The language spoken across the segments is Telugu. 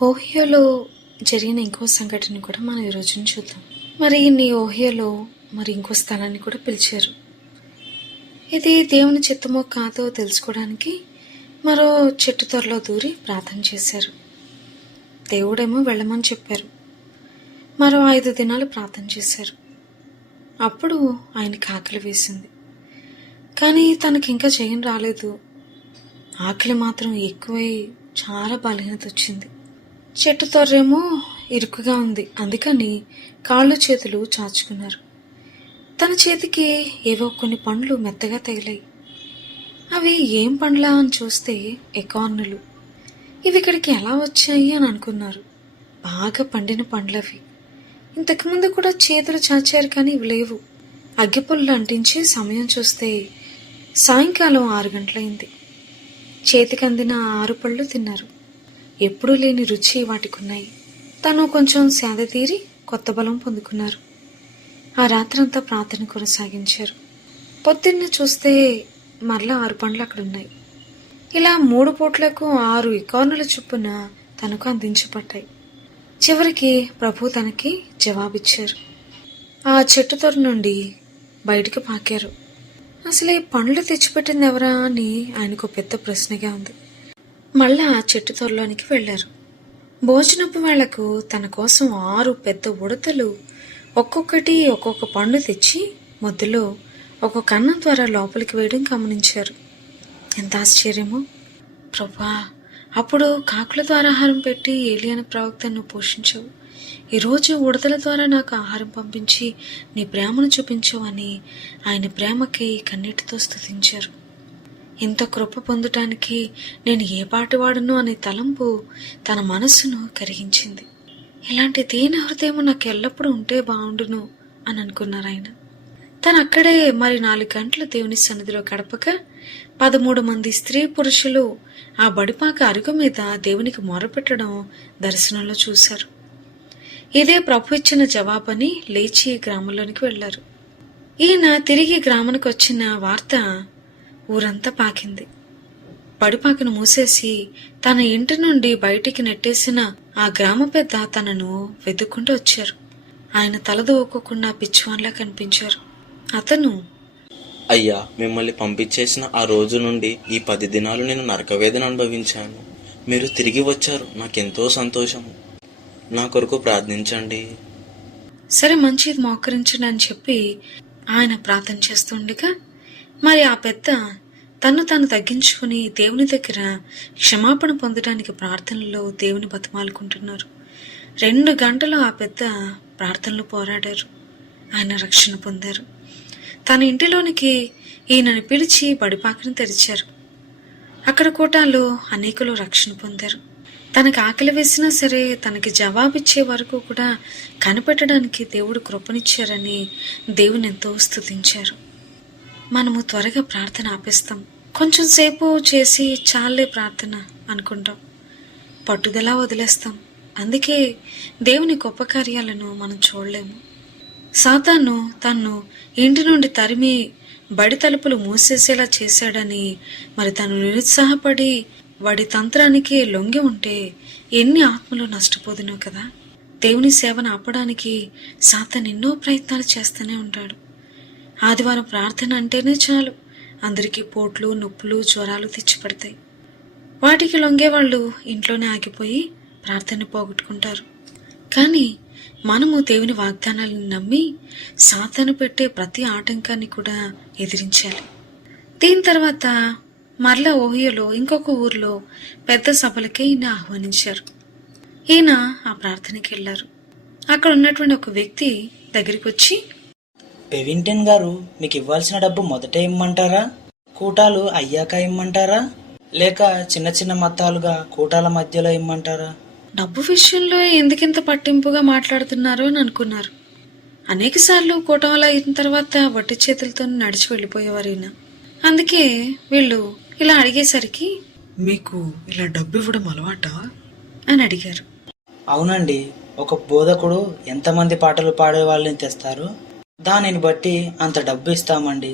ఓహియోలో జరిగిన ఇంకో సంఘటన కూడా మనం ఈరోజున చూద్దాం. మరి నీ ఓహియోలో మరి ఇంకో స్థలాన్ని కూడా పిలిచారు. ఇది దేవుని చిత్తమో కాదో తెలుసుకోవడానికి మరో చెట్టు త్వరలో దూరి ప్రార్థన చేశారు. దేవుడేమో వెళ్ళమని చెప్పారు. మరో 5 దినాలు ప్రార్థన చేశారు. అప్పుడు ఆయనకి ఆకలి వేసింది. కానీ తనకి ఇంకా జయం రాలేదు. ఆకలి మాత్రం ఎక్కువై చాలా బలహీనత వచ్చింది. చెట్టు తొర్రేమో ఇరుకుగా ఉంది. అందుకని కాళ్ళు చేతులు చాచుకున్నారు. తన చేతికి ఏవో కొన్ని పండ్లు మెత్తగా తగిలాయి. అవి ఏం పండ్లా అని చూస్తే ఎకార్నులు. ఇవి ఇక్కడికి ఎలా వచ్చాయి అని అనుకున్నారు. బాగా పండిన పండ్లవి. ఇంతకుముందు కూడా చేతులు చాచారు కానీ ఇవి లేవు. అగ్గిపుల్లు అంటించి సమయం చూస్తే సాయంకాలం 6 గంటలైంది. చేతికి అందిన 6 పళ్ళు తిన్నారు. ఎప్పుడూ లేని రుచి వాటికున్నాయి. తను కొంచెం సేద తీరి కొత్త బలం పొందుకున్నారు. ఆ రాత్రంతా ప్రార్థన కొనసాగించారు. పొద్దున్న చూస్తే మరలా 6 పండ్లు అక్కడున్నాయి. ఇలా 3 పూట్లకు 6 ఎకార్నుల చొప్పున తనకు అందించబడ్డాయి. చివరికి ప్రభు తనకి జవాబిచ్చారు. ఆ చెట్టు తొర నుండి బయటికి పాకారు. అసలు ఈ పండ్లు తెచ్చిపెట్టింది ఎవరా అని ఆయనకు పెద్ద ప్రశ్నగా ఉంది. మళ్ళా ఆ చెట్టు త్వరలోనికి వెళ్లారు. భోజనపు వేళకు తన కోసం 6 పెద్ద ఉడతలు ఒక్కొక్కటి ఒక్కొక్క పండు తెచ్చి మొదలో ఒక్కొక్క అన్నం ద్వారా లోపలికి వేయడం గమనించారు. ఎంత ఆశ్చర్యమో! ప్రభా, అప్పుడు కాకుల ద్వారా ఆహారం పెట్టి ఏలియా ప్రవక్తను పోషించవు. ఈరోజు ఉడతల ద్వారా నాకు ఆహారం పంపించి నీ ప్రేమను చూపించవని ఆయన ప్రేమకి కన్నీటితో స్తుతించారు. ఇంత కృప పొందటానికి నేను ఏ పాటివాడును అనే తలంపు తన మనస్సును కరిగించింది. ఇలాంటి దీన హృదయం నాకు ఎల్లప్పుడూ ఉంటే బాగుండును అని అనుకున్నారు ఆయన. తను అక్కడే మరి 4 గంటలు దేవుని సన్నిధిలో గడపక 13 మంది స్త్రీ పురుషులు ఆ బడిపాక అరుగు మీద దేవునికి మొరపెట్టడం దర్శనంలో చూశారు. ఇదే ప్రభు ఇచ్చిన జవాబని లేచి గ్రామంలోనికి వెళ్లారు. ఈయన తిరిగి గ్రామానికి వచ్చిన వార్త ఊరంతా పాకింది. బడిపాకను మూసేసి తన ఇంటి నుండి బయటికి నెట్టేసిన ఆ గ్రామ పెద్ద తనను వెతుక్కుంటూ వచ్చారు. ఆయన తలదూకోకుండా పిచ్చివాన్లా కనిపించారు. అతను, అయ్యా, మిమ్మల్ని పంపించేసిన ఆ రోజు నుండి ఈ 10 దినాలు నేను నరకవేదన అనుభవించాను. మీరు తిరిగి వచ్చారు. నాకెంతో సంతోషము. నా కొరకు ప్రార్థించండి. సరే, మంచిది, మోకరించండి అని చెప్పి ఆయన ప్రార్థన చేస్తుండగా మరి ఆ పెద్ద తను తగ్గించుకుని దేవుని దగ్గర క్షమాపణ పొందడానికి ప్రార్థనలో దేవుని బతిమాలుకుంటున్నారు. 2 గంటలు ఆ పెద్ద ప్రార్థనలు పోరాడారు. ఆయన రక్షణ పొందారు. తన ఇంటిలోనికి ఈయనని పిలిచి బడిపాకని తెరిచారు. అక్కడ కూటాల్లో అనేకులు రక్షణ పొందారు. తనకి ఆకలి వేసినా సరే తనకి జవాబిచ్చే వరకు కూడా కనిపెట్టడానికి దేవుడు కృపనిచ్చారని దేవుని ఎంతో స్తుతించారు. మనము త్వరగా ప్రార్థన ఆపేస్తాం. కొంచెం సేపు చేసి చాలే ప్రార్థన అనుకుంటాం. పట్టుదల వదిలేస్తాం. అందుకే దేవుని గొప్ప కార్యాలను మనం చూడలేము. సాతాను తన్ను ఇంటి నుండి తరిమి బడి తలుపులు మూసేసేలా చేశాడని మరి తను నిరుత్సాహపడి వాడి తంత్రానికి లొంగి ఉంటే ఎన్ని ఆత్మలు నష్టపోదునో కదా. దేవుని సేవను ఆపడానికి సాతాను ఎన్నో ప్రయత్నాలు చేస్తూనే ఉంటాడు. ఆదివారం ప్రార్థన అంటేనే చాలు అందరికీ పోట్లు, నొప్పులు, జ్వరాలు తెచ్చిపడతాయి. వాటికి లొంగేవాళ్ళు ఇంట్లోనే ఆగిపోయి ప్రార్థన పోగొట్టుకుంటారు. కానీ మనము దేవుని వాగ్దానాలను నమ్మి సాతాను పెట్టే ప్రతి ఆటంకాన్ని కూడా ఎదిరించాలి. దీని తర్వాత మరలా ఓహియోలో ఇంకొక ఊర్లో పెద్ద సభలకే ఈయన ఆహ్వానించారు. ఈయన ఆ ప్రార్థనకి వెళ్లారు. అక్కడ ఉన్నటువంటి ఒక వ్యక్తి దగ్గరికి వచ్చి, పెవింటన్ గారు, మీకు ఇవ్వాల్సిన డబ్బు మొదట ఇమ్మంటారా, కూటాలు అయ్యాక ఇమ్మంటారా, లేక చిన్న చిన్న మొత్తాలుగా కూటాల మధ్యలో ఇమ్మంటారా? డబ్బు విషయంలో ఎందుకింత పట్టింపుగా మాట్లాడుతున్నారో అని అనుకున్నారు. అనేకసార్లు కూటంలో అయిన తర్వాత వట్టి చేతులతో నడిచి వెళ్ళిపోయేవారు ఈయన. అందుకే వీళ్ళు ఇలా అడిగేసరికి, మీకు ఇలా డబ్బు ఇవ్వడం అలవాటా అని అడిగారు. అవునండి, ఒక బోధకుడు ఎంతమంది పాటలు పాడే వాళ్ళని తెస్తారు, దానిని బట్టి అంత డబ్బు ఇస్తామండి.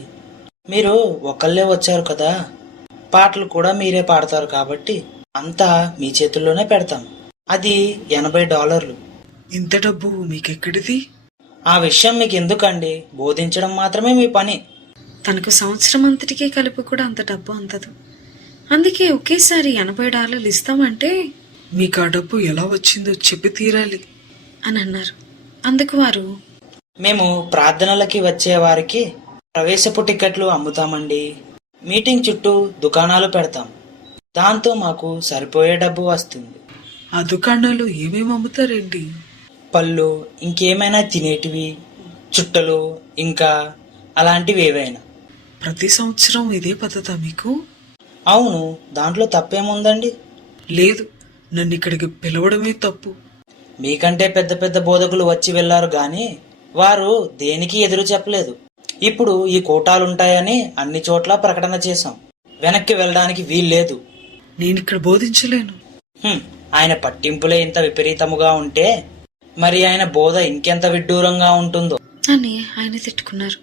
మీరు ఒకళ్ళే వచ్చారు కదా, పాటలు కూడా మీరే పాడతారు కాబట్టి అంతా మీ చేతుల్లోనే పెడతాం. అది $80. ఇంత డబ్బు మీకెక్కడిది? ఆ విషయం మీకు ఎందుకండి, బోధించడం మాత్రమే మీ పని. తనకు సంవత్సరం అంతటికీ కలిపి కూడా అంత డబ్బు అందదు. అందుకే ఒకేసారి $80 ఇస్తామంటే మీకు ఆ డబ్బు ఎలా వచ్చిందో చెప్పి తీరాలి అని అన్నారు. అందుకు వారు, మేము ప్రార్థనలకి వచ్చే వారికి ప్రవేశపు టికెట్లు అమ్ముతామండి. మీటింగ్ చుట్టూ దుకాణాలు పెడతాం. దాంతో మాకు సరిపోయే డబ్బు వస్తుంది. ఆ దుకాణాలు ఏమేమి అమ్ముతారండి? పళ్ళు, ఇంకేమైనా తినేటివి, చుట్టలు, ఇంకా అలాంటివి ఏవైనా. ప్రతి సంవత్సరం ఇదే పద్ధతా మీకు? అవును, దాంట్లో తప్పేముందండి? లేదు, నన్ను ఇక్కడికి పిలవడమే తప్పు. మీకంటే పెద్ద పెద్ద బోధకులు వచ్చి వెళ్లారు గాని వారు దేనికి ఎదురు చెప్పలేదు. ఇప్పుడు ఈ కోటాలుంటాయని అన్ని చోట్ల ప్రకటన చేశాం. వెనక్కి వెళ్ళడానికి వీల్లేదు. నేను ఇక్కడ బోధించలేను. ఆయన పట్టింపులే ఇంత విపరీతముగా ఉంటే మరి ఆయన బోధ ఇంకెంత విడ్డూరంగా ఉంటుందో అని ఆయన తిట్టుకున్నారు.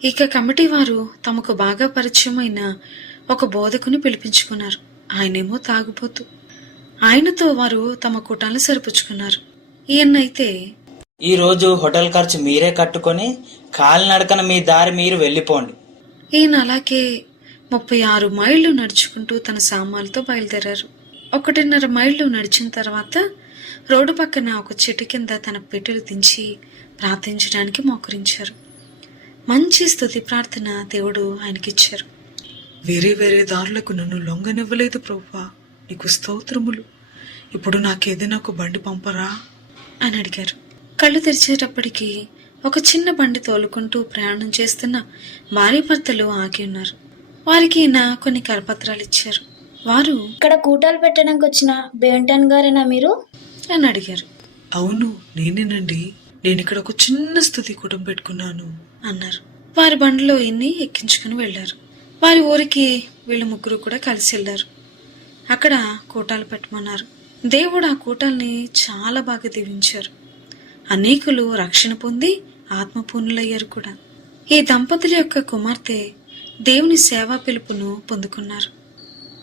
ఇక కమిటీ వారు తమకు బాగా పరిచయమైన ఒక బోధకుని పిలిపించుకున్నారు. ఆయనేమో తాగుబోతు. ఆయనతో వారు తమ కూటాలను సరిపుచ్చుకున్నారు. ఈయన్నైతే, ఈ రోజు హోటల్ ఖర్చు మీరే కట్టుకొని కాలినడకన మీ దారి మీరు వెళ్ళిపోండి. ఈయన అలాగే 36 మైళ్ళు నడుచుకుంటూ తన సామాన్లతో బయలుదేరారు. 1.5 మైళ్ళు నడిచిన తర్వాత రోడ్డు పక్కన ఒక చెట్టు కింద తన పెట్టెలు దించి ప్రార్థించడానికి మోకరించారు. మంచి స్తుతి ప్రార్థన దేవుడు ఆయనకిచ్చారు. వేరే వేరే దారులకు నన్ను లొంగనివ్వలేదు ప్రభువా, నీకు స్తోత్రములు. ఇప్పుడు నాకేదైనా ఒక బండి పంపరా అని అడిగారు. కళ్ళు తెరిచేటప్పటికి ఒక చిన్న బండి తోలుకుంటూ ప్రయాణం చేస్తున్న భార్యాభర్తలు ఆగి ఉన్నారు. వారికి ఈయన కొన్ని కరపత్రాలు ఇచ్చారు. వారు, ఇక్కడ కూటాలు పెట్టడానికి వచ్చిన బేంటన్ గారేనా మీరు? అని అడిగారు. అవును, నేనేనండి. నేను ఇక్కడ ఒక చిన్న స్తుతి కూటం పెట్టుకున్నాను అన్నారు. వారి బండిలో ఈయన్ని ఎక్కించుకుని వెళ్లారు. వారి ఊరికి వీళ్ళు ముగ్గురు కూడా కలిసి వెళ్లారు. అక్కడ కూటాలు పెట్టమన్నారు. దేవుడు ఆ కూటాల్ని చాలా బాగా దీవించారు. అనేకులు రక్షణ పొంది ఆత్మపూర్ణులయ్యారు కూడా. ఈ దంపతుల యొక్క కుమార్తె దేవుని సేవా పిలుపును పొందుకున్నారు.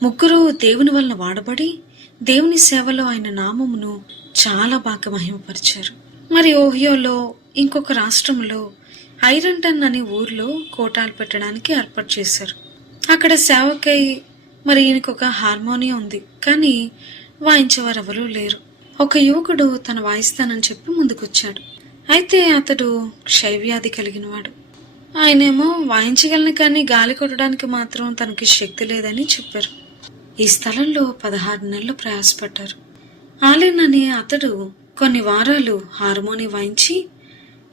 ముగ్గురు దేవుని వలన వాడబడి దేవుని సేవలో ఆయన నామమును చాలా బాగా మహిమపరిచారు. మరి ఓహియోలో ఇంకొక రాష్ట్రంలో ఐరంటన్ అనే ఊర్లో కోటాలు పెట్టడానికి ఏర్పాటు చేశారు. అక్కడ సేవకై మరి ఈయనకొక హార్మోనియం ఉంది, కానీ వాయించేవారు ఎవరూ లేరు. ఒక యువకుడు తన వాయిస్తానని చెప్పి ముందుకొచ్చాడు. అయితే అతడు క్షయవ్యాధి కలిగినవాడు. ఆయనేమో వాయించగలను కానీ గాలి కొట్టడానికి మాత్రం తనకి శక్తి లేదని చెప్పారు. ఈ స్థలంలో 16 నెలలు ప్రయాసపడ్డారు. ఆలెన్ అనే అతడు కొన్ని వారాలు హార్మోని వాయించి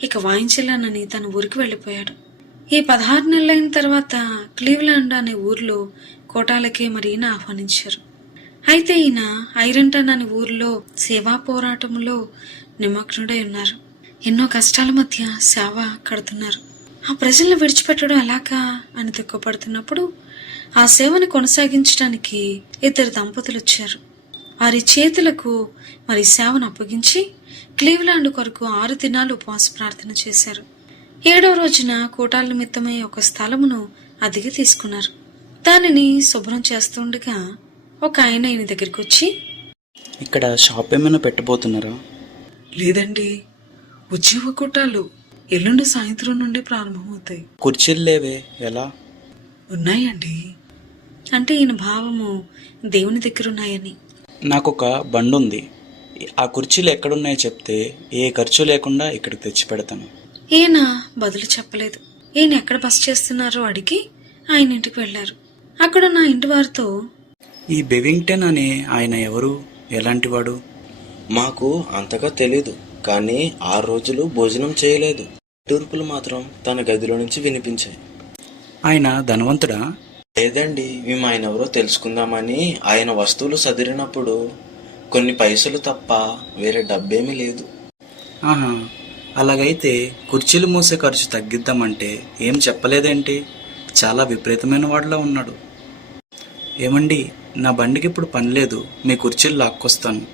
ఇక వాయించలేనని తన ఊరికి వెళ్ళిపోయాడు. ఈ 16 నెలలైన తర్వాత క్లీవ్లాండ్ అనే ఊర్లో కోటాలకే మరి ఈయన ఆహ్వానించారు. అయితే ఈయన ఐరంటన్ అనే ఊర్లో సేవా పోరాటంలో నిమగ్నుడై ఉన్నారు. ఎన్నో కష్టాల మధ్య సేవ కడుతున్నారు. ఆ ప్రజలను విడిచిపెట్టడం ఎలాగా అని దుఃఖపడుతున్నప్పుడు ఆ సేవను కొనసాగించడానికి 2 దంపతులు వచ్చారు. వారి చేతులకు మరి సేవను అప్పగించి క్లీవ్లాండ్ కొరకు 6 దినాలు ఉపవాస ప్రార్థన చేశారు. 7వ రోజున కూటాల నిమిత్తమై ఒక స్థలమును అదిగి తీసుకున్నారు. దానిని శుభ్రం చేస్తుండగా ఒక ఆయన ఈయన దగ్గరికి వచ్చి, ఇక్కడ షాప్ ఏమైనా పెట్టబోతున్నారా? లేదండి, ఉద్యోగ కూటాలు ఎల్లుండి సాయంత్రం నుండి ప్రారంభమవుతాయి. కుర్చీలు లేవే, ఎలా? ఉన్నాయండి. అంటే ఈయన భావము దేవుని దగ్గర ఉన్నాయని. నాకొక బండి ఉంది. ఆ కుర్చీలు ఎక్కడున్నాయో చెప్తే ఏ ఖర్చు లేకుండా ఇక్కడికి తెచ్చి పెడతాను. ఈయన బదులు చెప్పలేదు. ఈయన ఎక్కడ బస చేస్తున్నారో అడిగి ఆయన ఇంటికి వెళ్లారు. అక్కడ నా ఇంటి వారితో, ఈ బెవింగ్టన్ అనే ఆయన ఎవరు, ఎలాంటివాడు? మాకు అంతగా తెలీదు, కానీ 6 రోజులు భోజనం చేయలేదు. తూర్పులు మాత్రం తన గదిలో నుంచి వినిపించాయి. ఆయన ధనవంతుడా? లేదండి, మేము ఆయన ఎవరో తెలుసుకుందామని ఆయన వస్తువులు సదిరినప్పుడు కొన్ని పైసలు తప్ప వేరే డబ్బేమీ లేదు. ఆహా, అలాగైతే కుర్చీలు మూసే ఖర్చు తగ్గిద్దామంటే ఏం చెప్పలేదేంటి? చాలా విపరీతమైన వాడిలా ఉన్నాడు. ఏమండి, నా బండికి ఇప్పుడు పని లేదు, మీ కుర్చీలు లాక్కొస్తాను.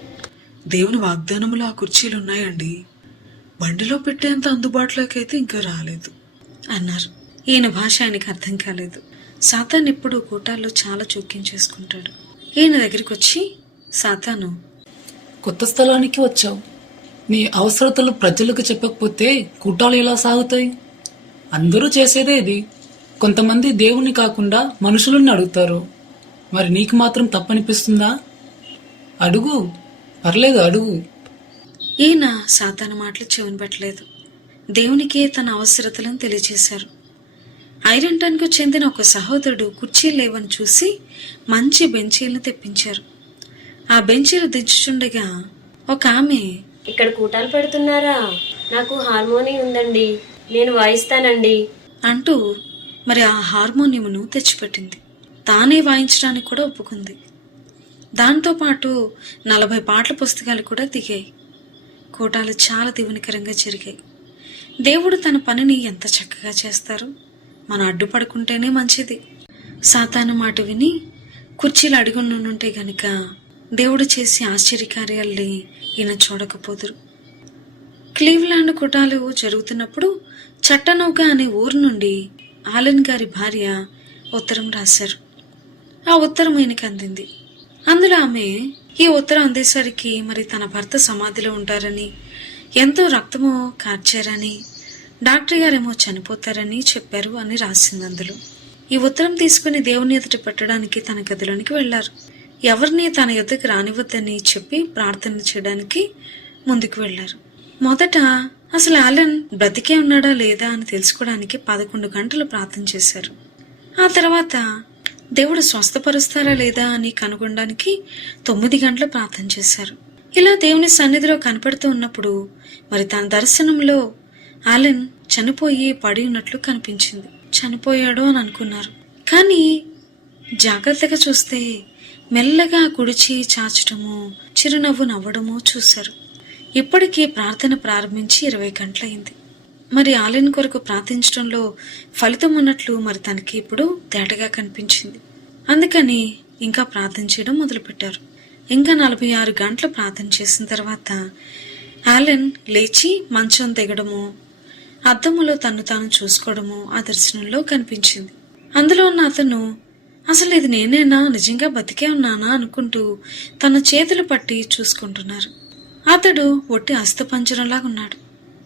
దేవుని వాగ్దానములు ఆ కుర్చీలు ఉన్నాయండి. బండిలో పెట్టేంత అందుబాటులోకి అయితే ఇంకా రాలేదు అన్నారు. ఈయన భాష ఆయనకి అర్థం కాలేదు. సాతాన్ ఎప్పుడు కూటాల్లో చాలా జోక్యం చేసుకుంటాడు. ఈయన దగ్గరికి వచ్చి, సాతాను, కొత్త స్థలానికి వచ్చావు. నీ అవసరతలు ప్రజలకు చెప్పకపోతే కూటాలు ఎలా సాగుతాయి? అందరూ చేసేదే ఇది. కొంతమంది దేవుని కాకుండా మనుషులను అడుగుతారు. మరి నీకు మాత్రం తప్పనిపిస్తుందా? అడుగు, పర్లేదు అడుగు. ఈయన సాతాను మాటలు చెవిని పెట్టలేదు. దేవునికే తన అవసరతలను తెలియజేశారు. ఐరన్ టన్కు చెందిన ఒక సహోదరుడు కుర్చీలు లేవని చూసి మంచి బెంచీలను తెప్పించారు. ఆ బెంచీలు దించుచుండగా ఒక ఆమె, ఇక్కడ కూటాలు పెడుతున్నారా? నాకు హార్మోని ఉందండి, నేను వాయిస్తానండి అంటూ మరి ఆ హార్మోనియంను తెచ్చిపెట్టింది. తానే వాయించడానికి కూడా ఒప్పుకుంది. దాంతోపాటు 40 పాటల పుస్తకాలు కూడా దిగాయి. కూటాలు చాలా దీవెనకరంగా జరిగాయి. దేవుడు తన పనిని ఎంత చక్కగా చేస్తారు. మనం అడ్డుపడుకుంటేనే మంచిది. సాతాను మాట విని కుర్చీలు అడుగునుంటే గనుక దేవుడు చేసే ఆశ్చర్యకార్యాల్ని ఈయన చూడకపోదురు. క్లీవ్లాండ్ కూటాలు జరుగుతున్నప్పుడు చట్టనౌక అనే ఊరు నుండి ఆలన్ గారి భార్య ఉత్తరం రాశారు. ఆ ఉత్తరం ఈయనకి అందింది. అందులో ఆమె ఈ ఉత్తరం అందేసరికి మరి తన భర్త సమాధిలో ఉంటారని, ఎంతో రక్తమో కార్చారని, డాక్టర్ గారేమో చనిపోతారని చెప్పారు అని రాసింది. అందులో ఈ ఉత్తరం తీసుకుని దేవుని ఎదుట పెట్టడానికి తన గదిలోనికి వెళ్లారు. ఎవరిని తన ఎదుటికి రానివద్దని చెప్పి ప్రార్థన చేయడానికి ముందుకు వెళ్లారు. మొదట అసలు ఆలన్ బ్రతికే ఉన్నాడా లేదా అని తెలుసుకోవడానికి 11 గంటలు ప్రార్థన చేశారు. ఆ తర్వాత దేవుడు స్వస్థపరుస్తారా లేదా అని కనుగొనడానికి 9 గంటలు ప్రార్థన చేశారు. ఇలా దేవుని సన్నిధిలో కనపడుతూ ఉన్నప్పుడు మరి తన దర్శనంలో ఆలన్ చనిపోయి పడి ఉన్నట్లు కనిపించింది. చనిపోయాడు అని అనుకున్నారు. కానీ జాగ్రత్తగా చూస్తే మెల్లగా కుడిచి చాచటము, చిరునవ్వు నవ్వడము చూశారు. ఇప్పటికీ ప్రార్థన ప్రారంభించి 20 గంటలైంది. మరి ఆలన్ కొరకు ప్రార్థించడంలో ఫలితం ఉన్నట్లు మరి తనకి ఇప్పుడు తేటగా కనిపించింది. అందుకని ఇంకా ప్రార్థన చేయడం మొదలుపెట్టారు. ఇంకా 46 గంటలు ప్రార్థన చేసిన తర్వాత ఆలన్ లేచి మంచం దిగడము, అద్దములో తను తాను చూసుకోవడము ఆ దర్శనంలో కనిపించింది. అందులో ఉన్న అతను అసలు ఇది నేనేనా, నిజంగా బతికే ఉన్నానా అనుకుంటూ తన చేతులు పట్టి చూసుకుంటున్నారు. అతడు ఒట్టి అస్థపంజరంలాగా ఉన్నాడు.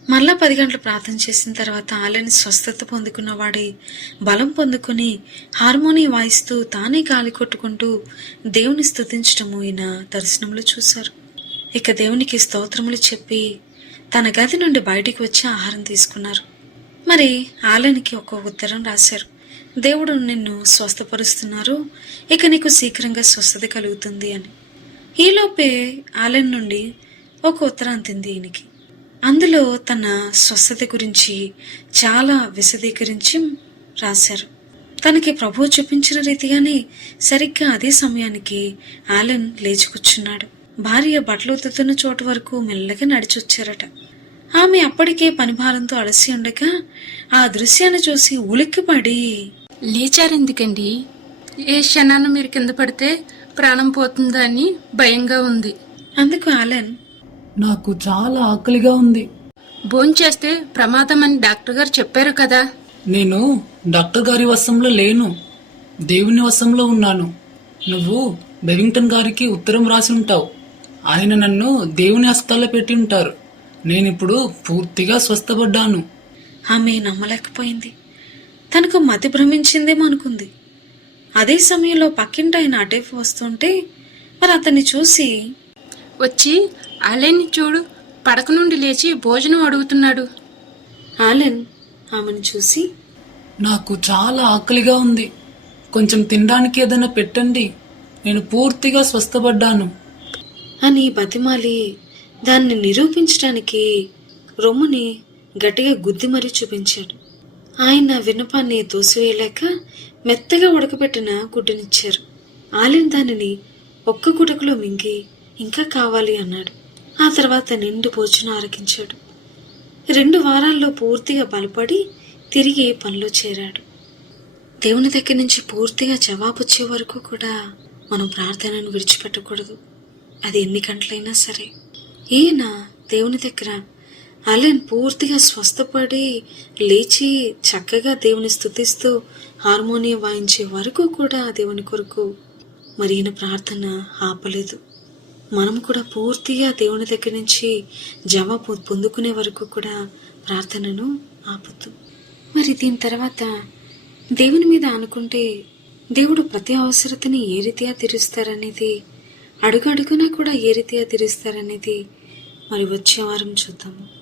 మళ్ళా 10 గంటలు ప్రార్థన చేసిన తర్వాత ఆలన్ స్వస్థత పొందుకున్నవాడి బలం పొందుకుని హార్మోని వాయిస్తూ తానే గాలి కొట్టుకుంటూ దేవుని స్తుతించడము ఈయన దర్శనంలో చూశారు. ఇక దేవునికి స్తోత్రములు చెప్పి తన గది నుండి బయటికి వచ్చి ఆహారం తీసుకున్నారు. మరి ఆలన్కి ఒక ఉత్తరం రాశారు. దేవుడు నిన్ను స్వస్థపరుస్తున్నారు, ఇక నీకు శీఘ్రంగా స్వస్థత కలుగుతుంది అని. ఈలోపే ఆలన్ నుండి ఒక ఉత్తరం అందింది ఈయనకి. అందులో తన స్వస్థత గురించి చాలా విశదీకరించి రాశారు. తనకి ప్రభువు చూపించిన రీతిగానే సరిగ్గా అదే సమయానికి ఆలన్ లేచి కూర్చున్నాడు. భార్య బట్టలు ఉతుతున్న చోటు వరకు మెల్లగా నడిచొచ్చారట. ఆమె అప్పటికే పనిభారంతో అలసి ఉండగా ఆ దృశ్యాన్ని చూసి ఉలిక్కిపడి, లేచారెందుకండి? ఏ క్షణాన మీరు కింద పడితే ప్రాణం పోతుందా అని భయంగా ఉంది. అందుకు ఆలన్, నాకు చాలా ఆకలిగా ఉంది. భోంచేస్తే ప్రమాదం అని డాక్టర్ గారు చెప్పారు కదా. నేను డాక్టర్ గారి వశంలో లేను, దేవుని వశంలో ఉన్నాను. నువ్వు బెవింగ్టన్ గారికి ఉత్తరం రాసి ఉంటావు. ఆయన నన్ను దేవుని హస్తాల్లో పెట్టి ఉంటారు. నేనిప్పుడు పూర్తిగా స్వస్థపడ్డాను. ఆమె నమ్మలేకపోయింది. తనకు మతి భ్రమించిందేమో అనుకుంది. అదే సమయంలో పక్కింటి ఆయన అటేపు వస్తుంటే మరి అతన్ని చూసి, వచ్చి ఆలెన్ని చూడు, పడక నుండి లేచి భోజనం అడుగుతున్నాడు. ఆలన్ ఆమెను చూసి, నాకు చాలా ఆకలిగా ఉంది, కొంచెం తినడానికి ఏదైనా పెట్టండి, నేను పూర్తిగా స్వస్థపడ్డాను అని బతిమాలి దాన్ని నిరూపించడానికి రొమ్ముని గట్టిగా గుద్ది మరీ చూపించాడు. ఆయన విన్నపాన్ని తోసివేయలేక మెత్తగా ఉడకబెట్టిన గుడ్డునిచ్చారు. ఆలన్ దానిని ఒక్క గుటకులో మింగి ఇంకా కావాలి అన్నాడు. ఆ తర్వాత నిండు భోజనం ఆరగించాడు. 2 వారాల్లో పూర్తిగా బలపడి తిరిగి పనిలో చేరాడు. దేవుని దగ్గర నుంచి పూర్తిగా జవాబు వచ్చే వరకు కూడా మనం ప్రార్థనను విడిచిపెట్టకూడదు. అది ఎన్ని గంటలైనా సరే. ఈయన దేవుని దగ్గర ఆలన్ పూర్తిగా స్వస్థపడి లేచి చక్కగా దేవుని స్తుతిస్తూ హార్మోనియం వాయించే వరకు కూడా దేవుని కొరకు మరి ఈయన ప్రార్థన ఆపలేదు. మనం కూడా పూర్తిగా దేవుని దగ్గర నుంచి జవాబు పొందుకునే వరకు కూడా ప్రార్థనను ఆపొద్దు. మరి దీని తర్వాత దేవుని మీద అనుకుంటే దేవుడు ప్రతి అవసరతని ఏ రీతిగా తీరుస్తారనేది, అడుగడుగునా కూడా ఏ రీతిగా తీరుస్తారనేది మరి వచ్చే వారం చూద్దాము.